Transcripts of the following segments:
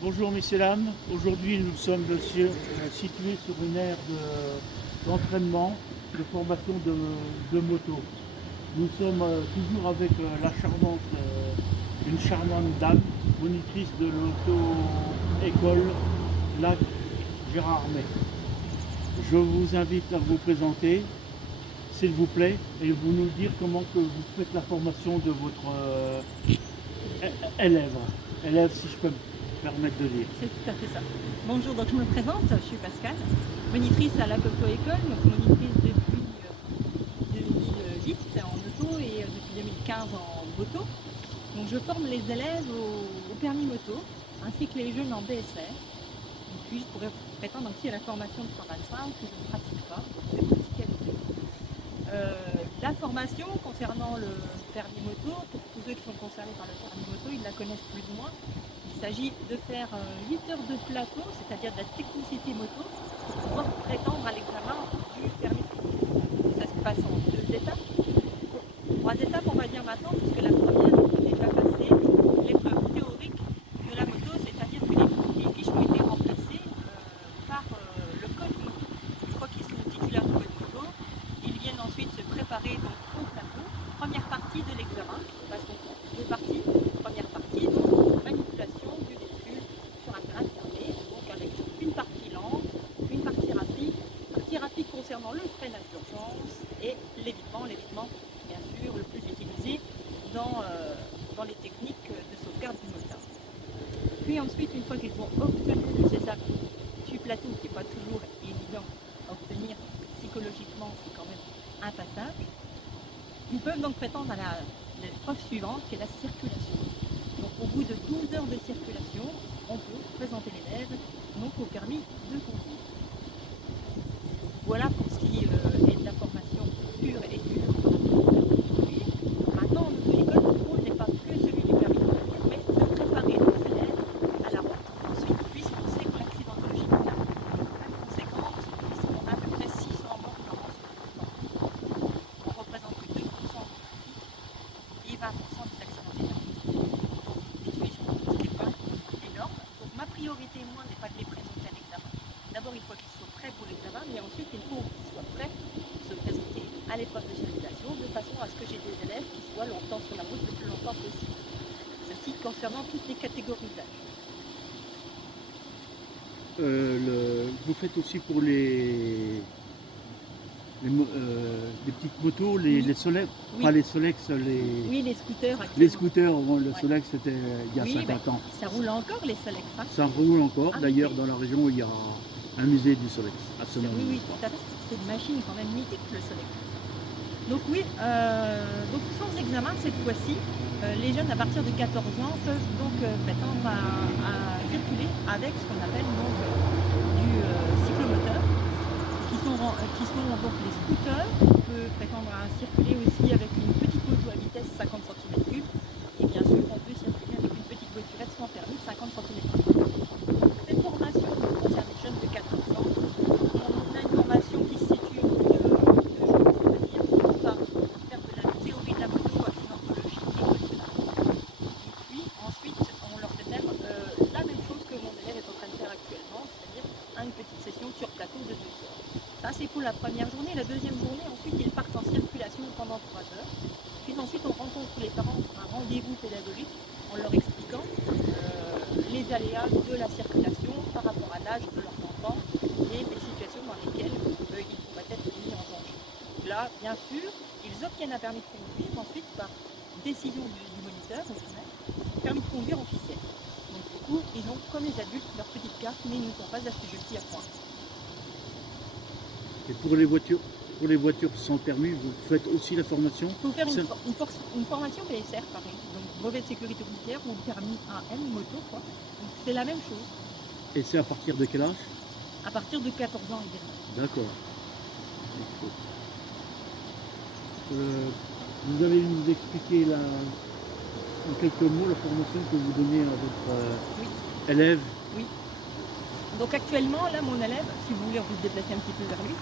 Bonjour messieurs, dames. Aujourd'hui nous sommes situés sur une aire d'entraînement, de formation de moto. Nous sommes toujours avec une charmante dame, monitrice de l'auto-école Lac Gérard Armé. Je vous invite à vous présenter, s'il vous plaît, et vous nous dire comment que vous faites la formation de votre élève, si je peux me permettre de dire. C'est tout à fait ça. Bonjour, donc je me présente, je suis Pascal, monitrice à la Auto-École, donc monitrice depuis 2008 en auto et depuis 2015 en moto. Donc je forme les élèves au permis moto ainsi que les jeunes en BSR. Et puis je pourrais prétendre aussi à la formation de 125 que je ne pratique pas, je fais pratiquer à l'auto. La formation concernant le permis moto, pour tous ceux qui sont concernés par le permis moto, ils la connaissent plus ou moins. Il s'agit de faire 8 heures de plateau, c'est-à-dire de la technicité moto, pour pouvoir prétendre à l'examen du permis de conduire. Ça se passe en 2 étapes. 3 étapes, on va dire maintenant, puisque la première, on a déjà passé l'épreuve théorique de la moto, c'est-à-dire que les fiches ont été remplacées par le code moto. Une fois qu'ils sont titulaires du code moto, ils viennent ensuite se préparer donc, au plateau. Première partie de l'examen, qui se passe donc en 2 parties. Première partie, donc manipulation du véhicule sur un terrain fermé, donc avec une partie lente, une partie rapide concernant le freinage d'urgence et l'évitement. L'évitement, bien sûr, le plus utilisé dans les techniques de sauvegarde du moteur. Puis ensuite, une fois qu'ils ont obtenu le césar du plateau, qui n'est pas toujours évident à obtenir, psychologiquement, c'est quand même un passage, ils peuvent donc prétendre à l'épreuve suivante, qui est la circulation. Donc au bout de 12 heures de circulation, on peut présenter l'élève donc au permis de conduire. Voilà pour ce qui est de la formation pure et dure par rapport au permis de conduire. Maintenant, en auto-école, notre rôle n'est pas que celui du permis de conduire, mais de préparer nos élèves à la route. Ensuite, puisqu'on sait que l'accidentologie est quand même conséquente, puisqu'on a à peu près 600 morts par an sur le temps. On ne représente que 2% du trafic et 20% des accidents de la route. Des tuations, ce qui n'est pas énorme. Donc ma priorité, moi, n'est pas de les présenter à l'examen. D'abord, il faut qu'ils soient prêts pour l'examen, mais ensuite, il faut qu'ils soient prêts pour se présenter à l'épreuve de circulation, de façon à ce que j'ai des élèves qui soient longtemps sur la route le plus longtemps possible. Ceci concernant toutes les catégories d'âge. Vous faites aussi pour les petites motos, Oui. les Solex, Oui. pas les Solex, Oui, les scooters actuellement. les scooters. Bon, le Ouais. Solex c'était il y a Oui, 50 ans. ça roule encore les Solex. Hein. Ça roule encore. Ah, D'ailleurs, oui. dans la région, il y a un musée du Solex. Oui, oui, tout à fait. C'est une machine quand même mythique, le Solex. Donc oui, donc sans examen cette fois-ci, les jeunes à partir de 14 ans peuvent donc prétendre à circuler avec ce qu'on appelle donc du cyclomoteur, qui sont donc les scooters. On peut prétendre à circuler aussi avec une petite moto à vitesse 50 cm3, et bien sûr on peut circuler avec une petite voiturette sans permis de 50 cm3. Cette formation concerne les jeunes de 14 ans. On a une formation qui se situe de jours, c'est-à-dire d'une part faire de la théorie de la moto, accidentologie et code de la route. Et puis ensuite on leur fait faire la même chose que mon élève est en train de faire actuellement, c'est-à-dire une petite session sur plateau de 2 heures. Ça c'est pour la première journée. La deuxième journée, ensuite ils partent en circulation pendant 3 heures. Puis ensuite on rencontre les parents pour un rendez-vous pédagogique en leur expliquant les aléas de la circulation par rapport à l'âge de leurs enfants et les situations dans lesquelles ils pourraient être mis en danger. Là, bien sûr, ils obtiennent un permis de conduire ensuite par décision du moniteur, au final, permis de conduire officiel. Donc du coup, ils ont, comme les adultes, leur petite carte, mais ils ne sont pas assujettis à points. Et pour les voitures sans permis, vous faites aussi la formation? Il faut faire une formation PSR, pareil, donc brevet de sécurité routière ou permis AM moto, quoi. Donc c'est la même chose. Et c'est à partir de quel âge? À partir de 14 ans également. D'accord. Vous allez nous expliquer en quelques mots la formation que vous donnez à votre élève? Oui. Donc actuellement, là, mon élève, si vous voulez, on peut se déplacer un petit peu vers lui.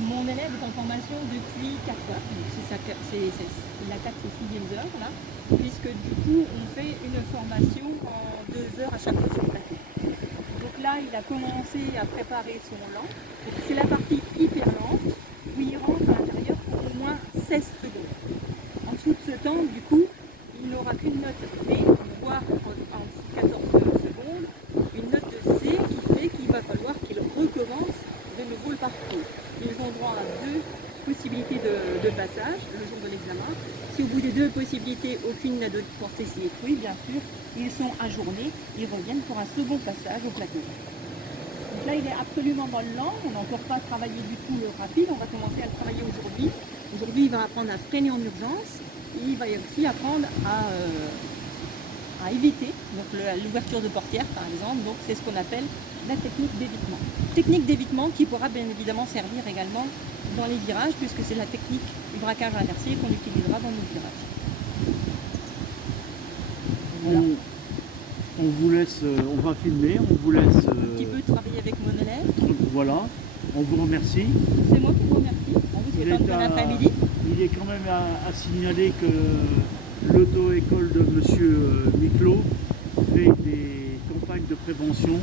Mon élève est en formation depuis 4 heures, donc il attaque ses 6e heures là, puisque du coup on fait une formation en 2 heures à chaque fois sur le plateau. Donc là il a commencé à préparer son lent, c'est la partie hyper lente où il rentre à l'intérieur pour au moins 16 secondes. En dessous de ce temps, du coup, il n'aura qu'une note B, voire en 14 secondes, une note de C qui fait qu'il va falloir qu'il recommence de nouveau le parcours. Ils ont droit à 2 possibilités de passage le jour de l'examen. Si au bout des 2 possibilités, aucune n'a de portée s'y est fruit, bien sûr, ils sont ajournés, ils reviennent pour un second passage au plateau. Donc là, il est absolument dans le lent, on n'a encore pas travaillé du tout le rapide, on va commencer à le travailler aujourd'hui. Aujourd'hui, il va apprendre à freiner en urgence, et il va aussi apprendre à éviter l'ouverture de portière, par exemple. Donc c'est ce qu'on appelle la technique d'évitement. Technique d'évitement qui pourra bien évidemment servir également dans les virages, puisque c'est la technique du braquage inversé qu'on utilisera dans nos virages. Voilà. On vous laisse, on va filmer, on vous laisse... Un petit peu travailler avec mon élève. Voilà, on vous remercie. C'est moi qui vous remercie. On vous souhaite un bon après-midi. Il est quand même à signaler que l'auto-école de M. Miclot fait des campagnes de prévention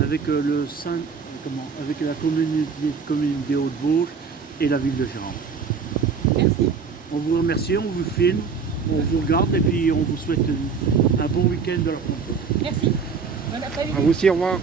avec, avec la commune des Hauts-de-Vosges et la ville de Gérard. Merci. On vous remercie, on vous filme, on vous regarde et puis on vous souhaite un bon week-end de la rencontre. Merci. Bon après-midi. À vous aussi, au revoir.